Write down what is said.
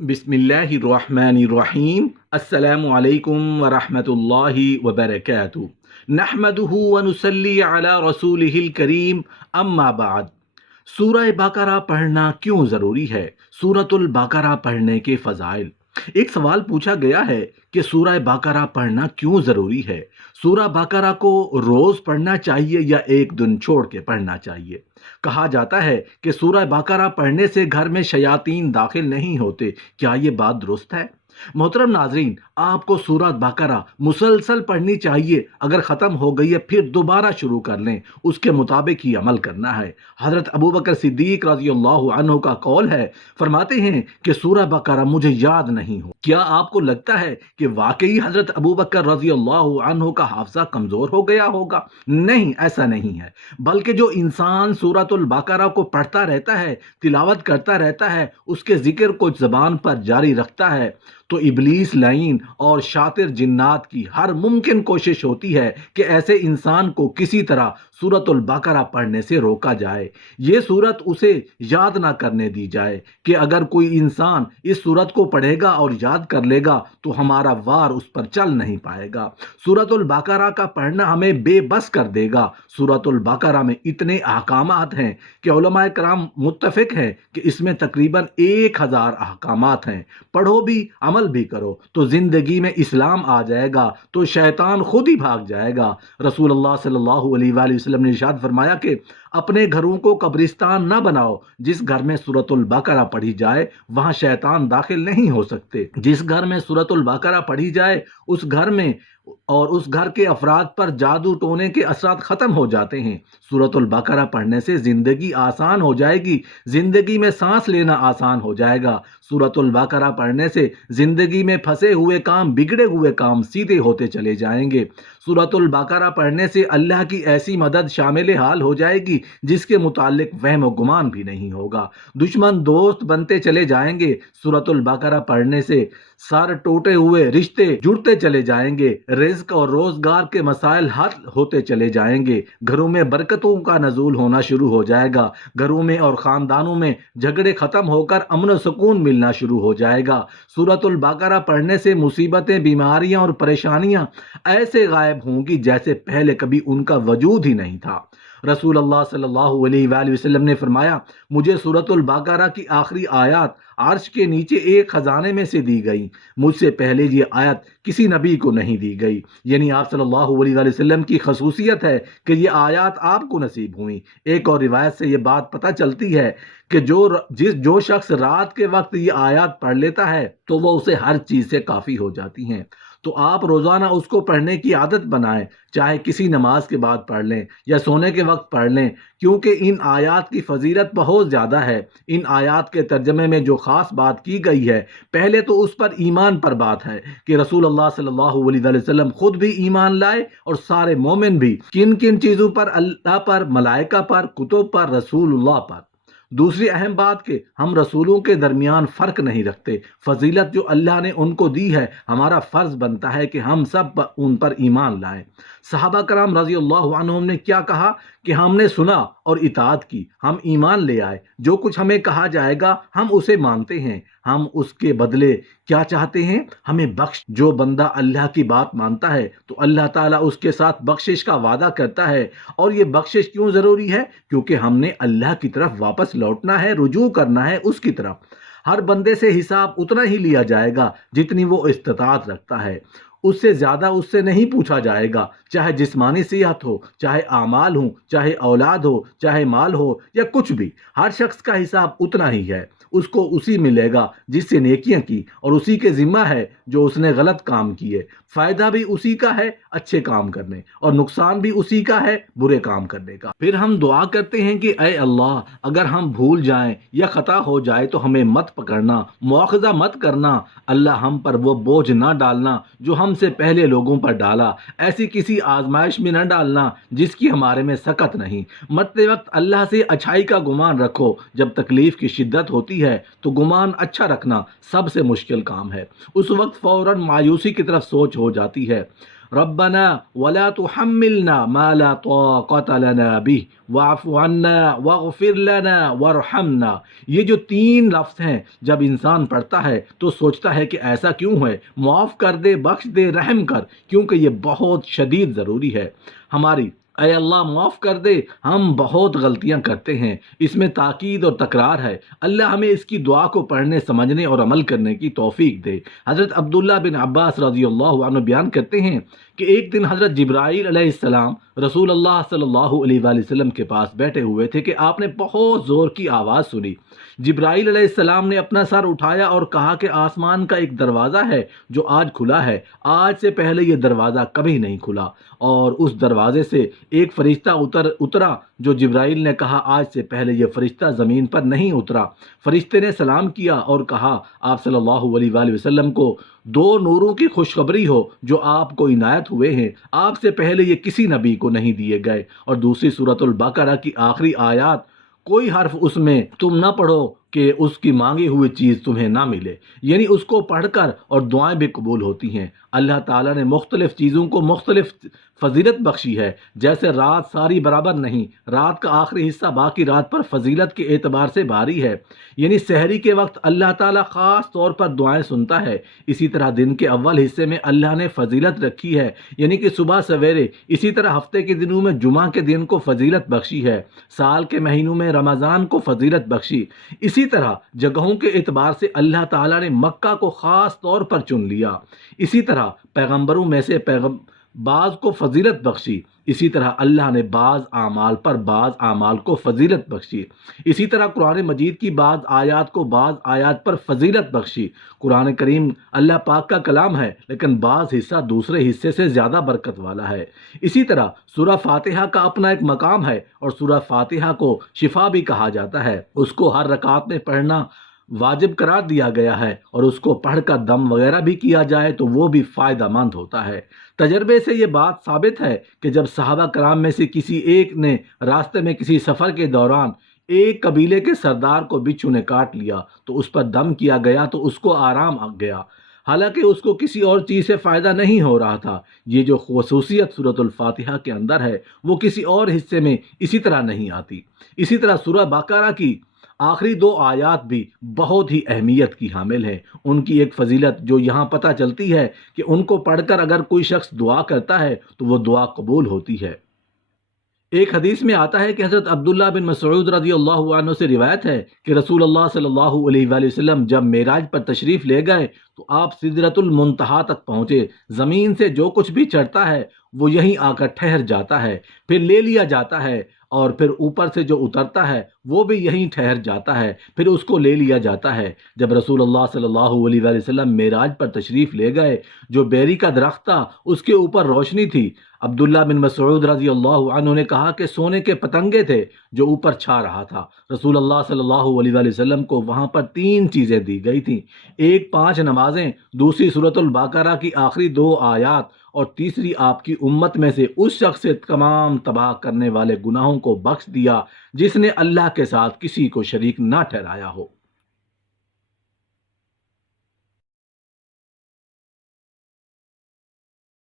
बिस्मिल्लाहिर्रहमानिर्रहीम। अस्सलामु अलैकुम वरहमतुल्लाहि वबरकातुहू। नहमदुहु व नुसल्ली अला रसूलिहिल करीम, अम्मा बाद। सूरह बकरा पढ़ना क्यों ज़रूरी है? सूरतुल बकरा पढ़ने के फ़ज़ाइल। एक सवाल पूछा गया है कि सूरह बकरा पढ़ना क्यों ज़रूरी है। सूरह बकरा को रोज़ पढ़ना चाहिए या एक दिन छोड़ के पढ़ना चाहिए? कहा जाता है कि सूरह बकरा पढ़ने से घर में शयातीन दाखिल नहीं होते। क्या ये बात दुरुस्त है? मोहतरम नाजरीन, आपको सूरह बकरा मुसलसल पढ़नी चाहिए। अगर ख़त्म हो गई है फिर दोबारा शुरू कर लें, उसके मुताबिक ही अमल करना है। हज़रत अबू बकर सिद्दीक़ रज़ियल्लाहु अन्हु का कौल है, फरमाते हैं कि सूरह बकरा मुझे याद नहीं हो। क्या आपको लगता है कि वाकई हज़रत अबू बकर रज़ियल्लाहु अन्हु का हाफ़ज़ा कमज़ोर हो गया होगा? नहीं, ऐसा नहीं है। बल्कि जो इंसान सूरतुल बकरा को पढ़ता रहता है, तिलावत करता रहता है, उसके ज़िक्र को ज़बान पर जारी रखता है, तो इब्लीस लाइन और शातिर जिन्नात की हर मुमकिन कोशिश होती है कि ऐसे इंसान को किसी तरह सूरतुल बकरा पढ़ने से रोका जाए। ये सूरत उसे याद ना करने दी जाए कि अगर कोई इंसान इस सूरत को पढ़ेगा और याद कर लेगा तो हमारा वार उस पर चल नहीं पाएगा। सूरतुल बकरा का पढ़ना हमें बेबस कर देगा। सूरतुल बकरा में इतने अहकामात हैं कि उलमाए कराम मुत्तफिक हैं कि इसमें तकरीबन 1000 अहकामात हैं। पढ़ो भी, अमल भी करो तो जिंदगी में इस्लाम आ जाएगा, तो शैतान खुद ही भाग जाएगा। रसूलुल्लाह सल्लल्लाहु अलैहि वसल्लम ने इरशाद फरमाया कि अपने घरों को कब्रिस्तान न बनाओ। जिस घर में सूरतुल बकरा पढ़ी जाए वहां शैतान दाखिल नहीं हो सकते। जिस घर में सूरतुल बकरा पढ़ी जाए उस घर में और उस घर के अफराद पर जादू टोने के असरात ख़त्म हो जाते हैं। सूरतुल बकरा पढ़ने से ज़िंदगी आसान हो जाएगी, ज़िंदगी में सांस लेना आसान हो जाएगा। सूरतुल बकरा पढ़ने से ज़िंदगी में फंसे हुए काम, बिगड़े हुए काम सीधे होते चले जाएंगे। सूरतुल बकरा पढ़ने से अल्लाह की ऐसी मदद शामिल हाल हो जाएगी जिसके मुतालिक वहम व गुमान भी नहीं होगा। दुश्मन दोस्त बनते चले जाएंगे। सूरतुल बकरा पढ़ने से सर टूटे हुए रिश्ते जुड़ते चले जाएंगे। रिज़्क और रोजगार के मसाइल हल होते चले जाएंगे। घरों में बरकतों का नज़ूल होना शुरू हो जाएगा। घरों में और ख़ानदानों में झगड़े ख़त्म होकर अमन और सुकून मिलना शुरू हो जाएगा। सूरतुल बकरा पढ़ने से मुसीबतें, बीमारियां और परेशानियां ऐसे गायब होंगी जैसे पहले कभी उनका वजूद ही नहीं था। रसूलुल्लाह सल्लल्लाहु अलैहि वसल्लम ने फरमाया, मुझे सूरतुल बकरा की आखिरी आयत अर्श के नीचे एक खजाने में से दी गई। मुझसे पहले ये आयत किसी नबी को नहीं दी गई। यानी आप सल्लल्लाहु अलैहि वसल्लम की खसूसियत है कि ये आयत आपको नसीब हुई। एक और रिवायत से ये बात पता चलती है कि जो शख्स रात के वक्त ये आयत पढ़ लेता है तो वो उसे हर चीज़ से काफ़ी हो जाती हैं। तो आप रोज़ाना उसको पढ़ने की आदत बनाएं, चाहे किसी नमाज के बाद पढ़ लें या सोने के वक्त पढ़ लें, क्योंकि इन आयात की फजीलत बहुत ज़्यादा है। इन आयात के तर्जमे में जो ख़ास बात की गई है, पहले तो उस पर ईमान पर बात है कि रसूलुल्लाह सल्लल्लाहु अलैहि वसल्लम खुद भी ईमान लाए और सारे मोमिन भी। किन किन चीज़ों पर? अल्लाह पर, मलाइका पर, कुतुब पर, रसूलुल्लाह पर। दूसरी अहम बात कि हम रसूलों के दरमियान फ़र्क नहीं रखते। फजीलत जो अल्लाह ने उनको दी है, हमारा फ़र्ज़ बनता है कि हम सब उन पर ईमान लाएं। सहाबा कराम रज़ियल्लाहु अन्हुम ने क्या कहा कि हमने सुना और इताअत की, हम ईमान ले आए। जो कुछ हमें कहा जाएगा हम उसे मानते हैं। हम उसके बदले क्या चाहते हैं? हमें बख्श। जो बंदा अल्लाह की बात मानता है तो अल्लाह ताला उसके साथ बख्शिश का वादा करता है। और ये बख्शिश क्यों ज़रूरी है? क्योंकि हमने अल्लाह की तरफ वापस लौटना है, रुजू करना है उसकी तरफ। हर बंदे से हिसाब उतना ही लिया जाएगा जितनी वो इस्तिताअत रखता है। उससे ज़्यादा उससे नहीं पूछा जाएगा, चाहे जिस्मानी सेहत हो, चाहे आमाल हो, चाहे औलाद हो, चाहे माल हो या कुछ भी। हर शख्स का हिसाब उतना ही है। उसको उसी मिलेगा जिससे नेकियां की, और उसी के ज़िम्मा है जो उसने गलत काम किए। फ़ायदा भी उसी का है अच्छे काम करने, और नुकसान भी उसी का है बुरे काम करने का। फिर हम दुआ करते हैं कि ऐ अल्लाह, अगर हम भूल जाएं या ख़ता हो जाए तो हमें मत पकड़ना, मुआखज़ा मत करना। अल्लाह हम पर वो बोझ ना डालना जो हमसे पहले लोगों पर डाला। ऐसी किसी आजमाइश में न डालना जिसकी हमारे में सकत नहीं। मरते वक्त अल्लाह से अच्छाई का गुमान रखो। जब तकलीफ़ की शिद्दत होती है तो गुमान अच्छा रखना सबसे मुश्किल काम है। उस वक्त फ़ौरन मायूसी की तरफ सोच हो जाती है। रब्बना वला तुहम्मिलना मा ला ताक़त लना बिह वाफ़ु अन्ना वग़फ़िर लना वरहमना। ये जो 3 लफ्ज़ हैं जब इंसान पढ़ता है तो सोचता है कि ऐसा क्यों है, माफ़ कर दे, बख्श दे, रहम कर, क्योंकि ये बहुत शदीद ज़रूरी है हमारी। ऐ अल्लाह माफ़ कर दे, हम बहुत गलतियां करते हैं। इसमें ताकीद और तकरार है। अल्लाह हमें इसकी दुआ को पढ़ने, समझने और अमल करने की तौफीक दे। हज़रत अब्दुल्ला बिन अब्बास रज़ियल्लाहु अन्हु बयान करते हैं कि एक दिन हज़रत जिब्राईल अलैहिस्सलाम रसूल अल्लाह सल्लल्लाहु अलैहि वसल्लम के पास बैठे हुए थे कि आपने बहुत ज़ोर की आवाज़ सुनी। जिब्राईल अलैहिस्सलाम ने अपना सर उठाया और कहा कि आसमान का एक दरवाज़ा है जो आज खुला है, आज से पहले ये दरवाज़ा कभी नहीं खुला। और उस दरवाजे से एक फरिश्ता उतरा जो जिब्राईल ने कहा आज से पहले ये फरिश्ता ज़मीन पर नहीं उतरा। फरिश्ते ने सलाम किया और कहा आप सल्लल्लाहु अलैहि वसल्लम को 2 नूरों की खुशखबरी हो जो आपको इनायत हुए हैं, आपसे पहले ये किसी नबी को नहीं दिए गए। और दूसरी सूरतुल बकरा की आखिरी आयत, कोई हर्फ उसमें तुम ना पढ़ो कि उसकी मांगी हुई चीज़ तुम्हें ना मिले, यानी उसको पढ़कर और दुआएं भी कबूल होती हैं। अल्लाह ताला ने मुख्तलिफ़ चीज़ों को मुख्तलिफ़ फजीलत बख्शी है। जैसे रात सारी बराबर नहीं, रात का आखिरी हिस्सा बाकी रात पर फजीलत के एतबार से भारी है, यानी सहरी के वक्त अल्लाह ताला ख़ास तौर पर दुआएं सुनता है। इसी तरह दिन के अव्वल हिस्से में अल्लाह ने फजीलत रखी है, यानी कि सुबह सवेरे। इसी तरह हफ्ते के दिनों में जुमा के दिन को फजीलत बख्शी है, साल के महीनों में रमज़ान को फजीलत बख्शी। इसी तरह जगहों के एतबार से अल्लाह ताला ने मक्का को ख़ास तौर पर चुन लिया। इसी तरह पैगम्बरों में से बाज़ को फजीलत बख्शी। इसी तरह अल्लाह ने बाज़ आमाल पर बाज़ आमाल को फजीलत बख्शी। इसी तरह कुरान मजीद की बाज़ आयात को बाज़ आयात पर फजीलत बख्शी। कुरान करीम अल्लाह पाक का कलाम है, लेकिन बाज़ हिस्सा दूसरे हिस्से से ज़्यादा बरकत वाला है। इसी तरह सूरह फातिहा का अपना एक मकाम है और सूरह फातिहा को शिफा भी कहा जाता है। उसको हर रकात में पढ़ना वाजिब करार दिया गया है और उसको पढ़कर दम वगैरह भी किया जाए तो वो भी फ़ायदा मंद होता है। तजर्बे से ये बात साबित है कि जब सहाबा कराम में से किसी एक ने रास्ते में किसी सफ़र के दौरान एक कबीले के सरदार को बिच्छू ने काट लिया तो उस पर दम किया गया तो उसको आराम आ गया, हालांकि उसको किसी और चीज़ से फ़ायदा नहीं हो रहा था। ये जो खसूसियत सूरतुल फातिहा के अंदर है वो किसी और हिस्से में इसी तरह नहीं आती। इसी तरह सूरह बकरा की आखिरी 2 आयात भी बहुत ही अहमियत की हामिल हैं। उनकी एक फजीलत जो यहाँ पता चलती है कि उनको पढ़कर अगर कोई शख्स दुआ करता है तो वो दुआ कबूल होती है। एक हदीस में आता है कि हज़रत अब्दुल्ला बिन मसऊद रज़ियल्लाहु अन्हु से रिवायत है कि रसूलुल्लाह सल्लल्लाहु अलैहि वसल्लम जब मेराज पर तशरीफ़ ले गए तो आप सिदरतुल मुंतहा तक पहुँचे। ज़मीन से जो कुछ भी चढ़ता है वो यहीं आकर ठहर जाता है, फिर ले लिया जाता है, और फिर ऊपर से जो उतरता है वो भी यहीं ठहर जाता है, फिर उसको ले लिया जाता है। जब रसूलुल्लाह सल्लल्लाहु अलैहि वसल्लम मेराज पर तशरीफ़ ले गए, जो बेरी का दरख्त था उसके ऊपर रोशनी थी। अब्दुल्ला बिन मसऊद रज़ियल्लाहु अन्हु ने कहा कि सोने के पतंगे थे जो ऊपर छा रहा था। रसूलुल्लाह सल्लल्लाहु अलैहि वसल्लम को वहाँ पर 3 चीज़ें दी गई थीं, एक 5 नमाजें, दूसरी सूरतुल बकरा की आखिरी 2 आयात और तीसरी आपकी उम्मत में से उस शख्स से तमाम तबाह करने वाले गुनाहों को बख्श दिया जिसने अल्लाह के साथ किसी को शरीक ना ठहराया हो।